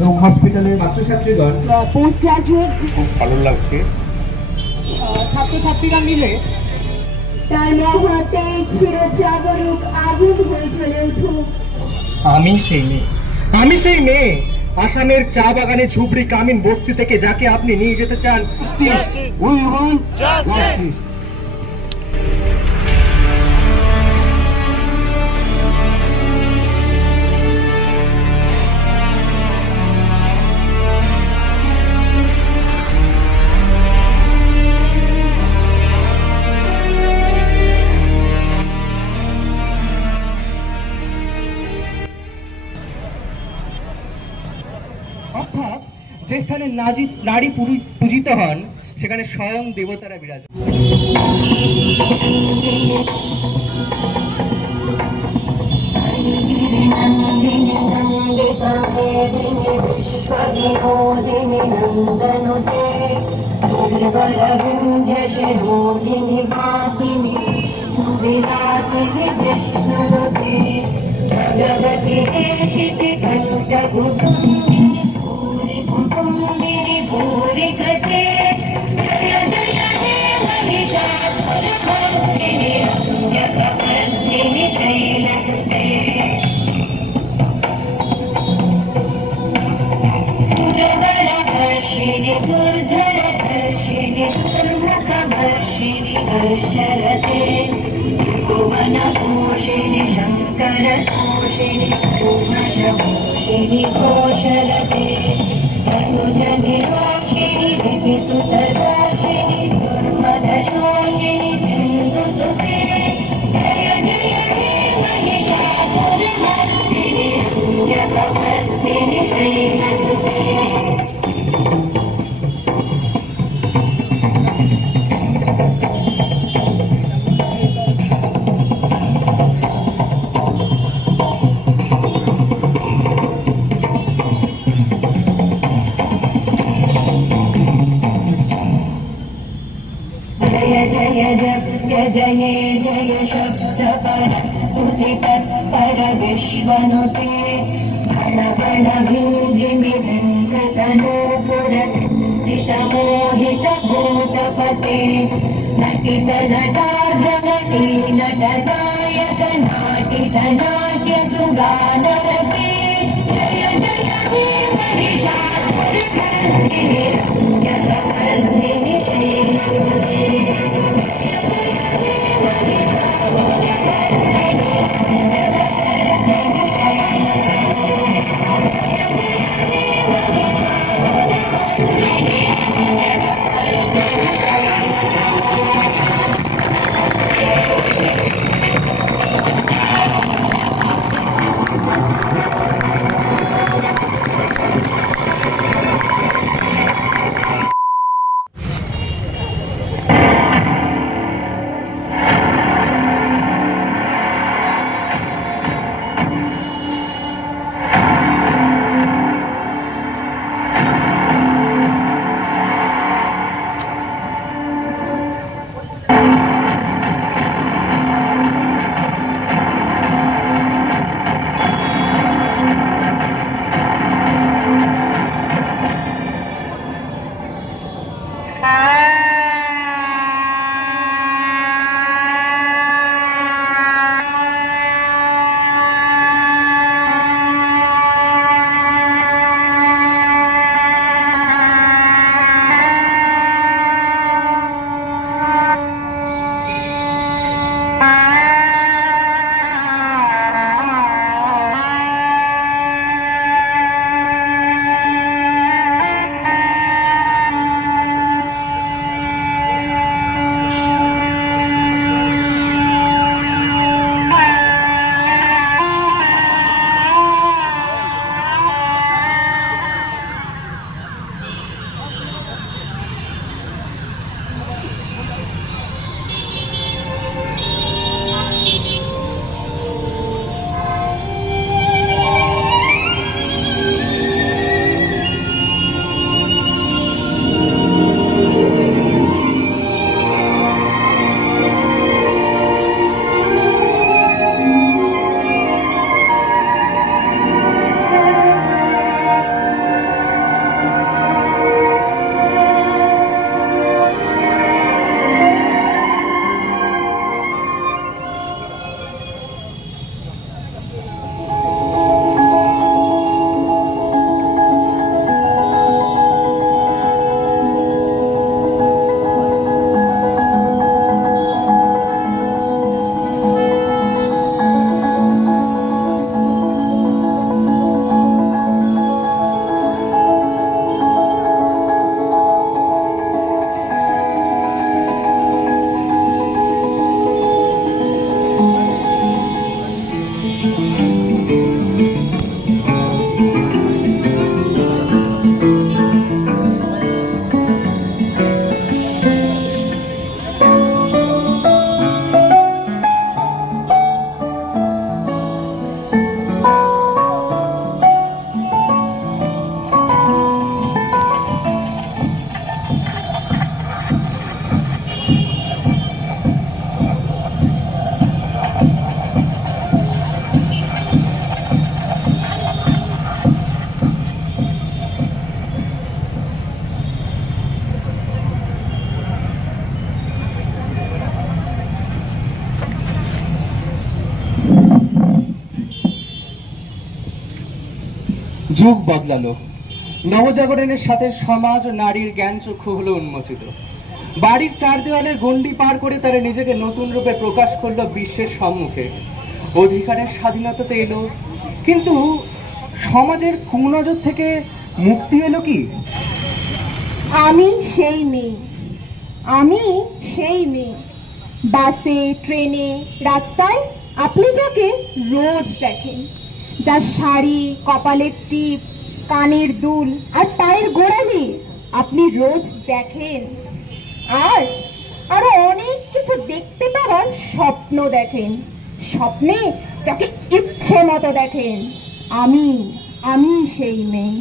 এবং হসপিটালের ছাত্রছাত্রীগণ, post graduate, খুব ভালো লাগছে ছাত্রছাত্রীরা মিলে তার মহাতে চিরজাগরুক আগুন হয়ে জ্বলে উঠুক। আমি সেই মেয়ে আসামের চা বাগানে ঝুপড়ি কামিন বস্তি থেকে যাকে আপনি নিয়ে যেতে চান। অর্থাৎ যে স্থানে নারী পূজিত হন সেখানে স্বয়ং দেবতারা বিরাজ। शरते भुवनपोषिणि शङ्करतोषिणि उमशपोषिणि घोषरते तनुजनिरोषिणि दिविसुतदर्शिनि दुर्मदशोषिणि सिन्धुसुते जय जय हे महिषासुरमर्दिनि रम्यकपर्दिनि शैलसुते। जये जय शब्द परस्तुति तत्पर विश्वनुते गण गण भिञ्जिमि भेङ्कटनूपुर सिञ्चित मोहित भूतपते नटित नटार्ध नटी नटनायक नाटित नाट्य सुगानरते जय जय हे महिषासुरमर्दिनि रम्यकपर्दिनि शैलसुते। যুগ বদলালো, নবজাগরণের সাথে সমাজ ও নারীর জ্ঞান চক্ষু হলো উন্মোচিত। বাড়ির চার দেওয়ালের গণ্ডি পার করে তারা নিজেকে নতুন রূপে প্রকাশ করলো বিশ্বের সম্মুখে। অধিকারের স্বাধীনতা তো এলো, কিন্তু সমাজের কুনজর থেকে মুক্তি এলো কি? আমি সেই মেয়ে, আমি সেই মেয়ে। বাসে, ট্রেনে, রাস্তায় আপনি যাকে রোজ দেখেন, যার শাড়ি, কপালের টিপ, কানের দুল আর পায়ের গোড়ালি আপনি রোজ দেখেন। আর আরো অনেক কিছু দেখতে পাওয়ার স্বপ্ন দেখেন, স্বপ্নে যাকে ইচ্ছে মতো দেখেন। আমি আমি সেই মেয়ে।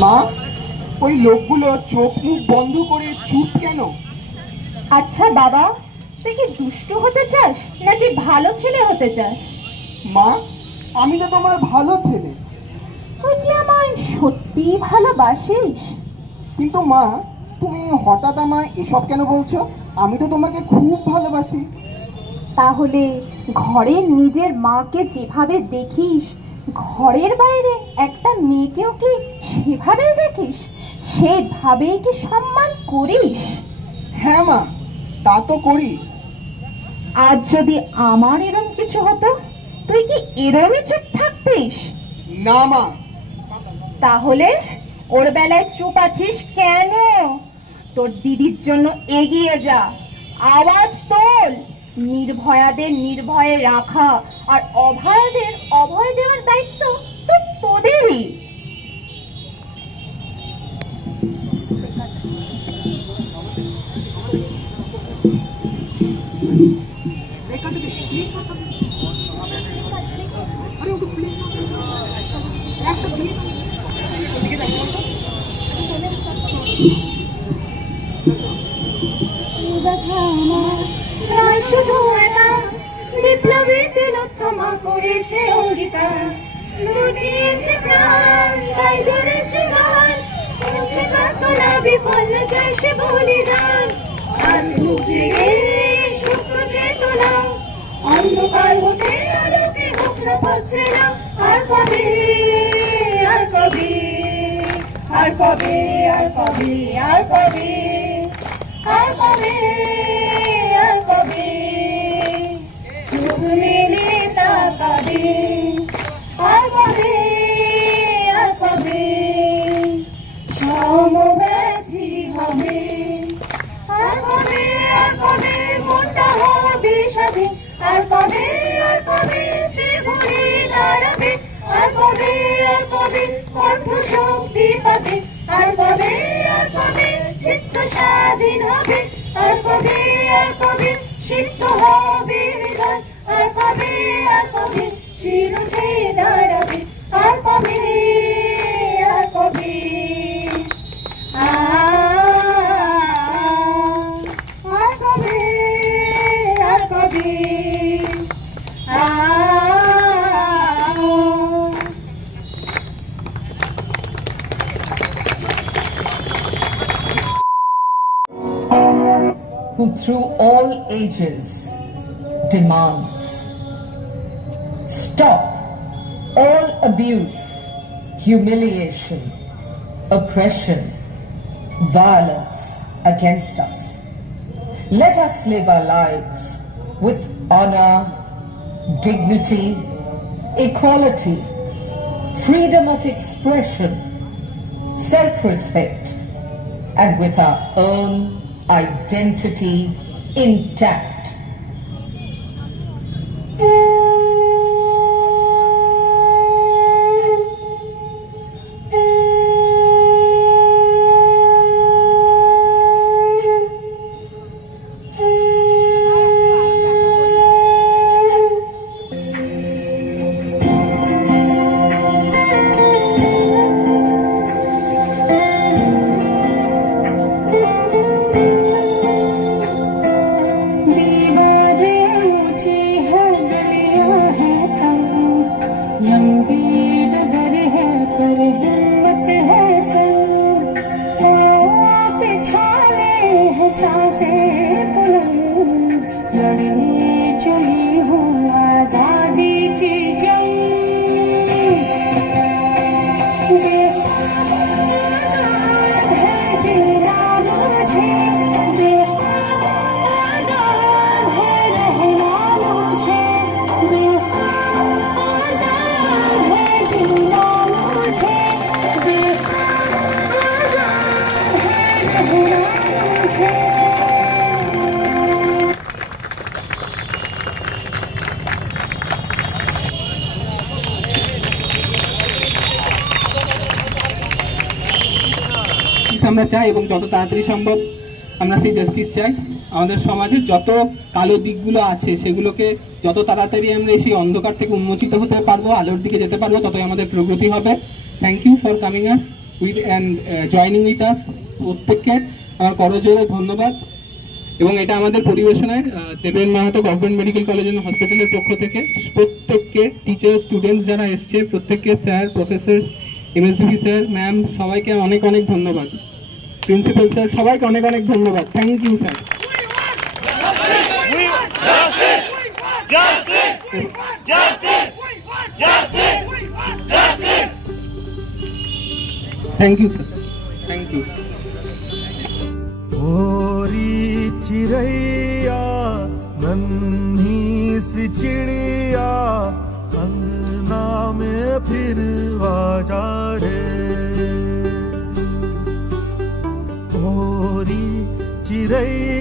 মা, ওই লোকগুলো চোখ মুখ বন্ধ করে চুপ কেন? আচ্ছা বাবা, তুই কি দুষ্টু হতে চাস নাকি ভালো ছেলে হতে চাস? মা, আমি তো তোমার ভালো ছেলে। তুই কি আমায় সত্যি ভালোবাসিস? কিন্তু মা, তুমি হঠাৎ আমায় এসব কেন বলছো? আমি তো তোমাকে খুব ভালোবাসি। তাহলে ঘরের নিজের মাকে যেভাবে দেখিস, ঘরের বাইরে একটা মেয়েকেও কি সেভাবেই দেখিস? সেভাবেই কি সম্মান করিস? হ্যাঁ মা, তা তো করি। আর যদি আমার এরম কিছু হতো, তুই কি এরমই চুপ থাকতিস? না মা। তাহলে ওর বেলায় চুপ আছিস কেন? তোর দিদির জন্য এগিয়ে যা, আওয়াজ তোল। নির্ভয়াদের নির্ভয়ে রাখা আর অভয়াদের অভয় দেওয়ার দায়িত্ব তো তোদেরই। নয় শুধু একা, বিপ্লবী তিলোত্তমা করেছে অঙ্গীকার, লুটিয়েছে প্রাণ তাই ধরেছে গান, করেছে প্রার্থনা বিফল যায় সে বলিদান। আজ মুখ জেগে সুপ্ত চেতনা, অন্ধকার হতে আলোকে হোক না পাচ্ছে না। আর কবে, আর কবে, আর কবে, আর কবে, আর কবে, আর কবে, আর কবে চোখ মেলে তাকাবে? আর কবে, আর কবে সমব্যথী হবে? আর কবে, আর কবে মনটা হবে স্বাধীন? আর কবে, আর কবে ফির ঘুরে দাঁড়াবে? আর কবে, আর কবে কণ্ঠ শক্তি পাবে? আর কবে, আর কবে চিত্ত স্বাধীন হবে? আর কবে, আর কবে সিদ্ধ হবে হৃদয়? আর কবে, আর কবে শির উঠে দাঁড়াবে? আর কবে, আর কবে আর কবে, আর কবে who through all ages demands, stop all abuse, humiliation, oppression, violence against us. Let us live our lives with honor, dignity, equality, freedom of expression, self-respect, and with our own identity intact. আমরা চাই এবং যত তাড়াতাড়ি সম্ভব আমরা সেই justice চাই। আমাদের সমাজে যত কালো দিকগুলো আছে সেগুলোকে যত তাড়াতাড়ি আমরা সেই অন্ধকার থেকে উন্মোচিত হতে পারবো, আলোর দিকে যেতে পারবো, ততই আমাদের প্রগতি হবে। Thank you for coming us. With and joining with us. প্রত্যেককে আমার করজোড়ে ধন্যবাদ। এবং এটা আমাদের পরিবেশনায় Deben Mahato government medical college and হসপিটালের পক্ষ থেকে প্রত্যেককে, টিচার, স্টুডেন্টস যারা এসছে প্রত্যেককে, sir, professor, MSBP sir, ma'am, সবাইকে অনেক অনেক ধন্যবাদ। প্রিন্সিপাল স্যার, সবাইকে অনেক অনেক ধন্যবাদ। Thank you sir. Thank you sir, thank you. ओरी चिड़ैया नन्ही सी चिड़िया अंगना में फिर आजा रे। ओरी चिड़ैया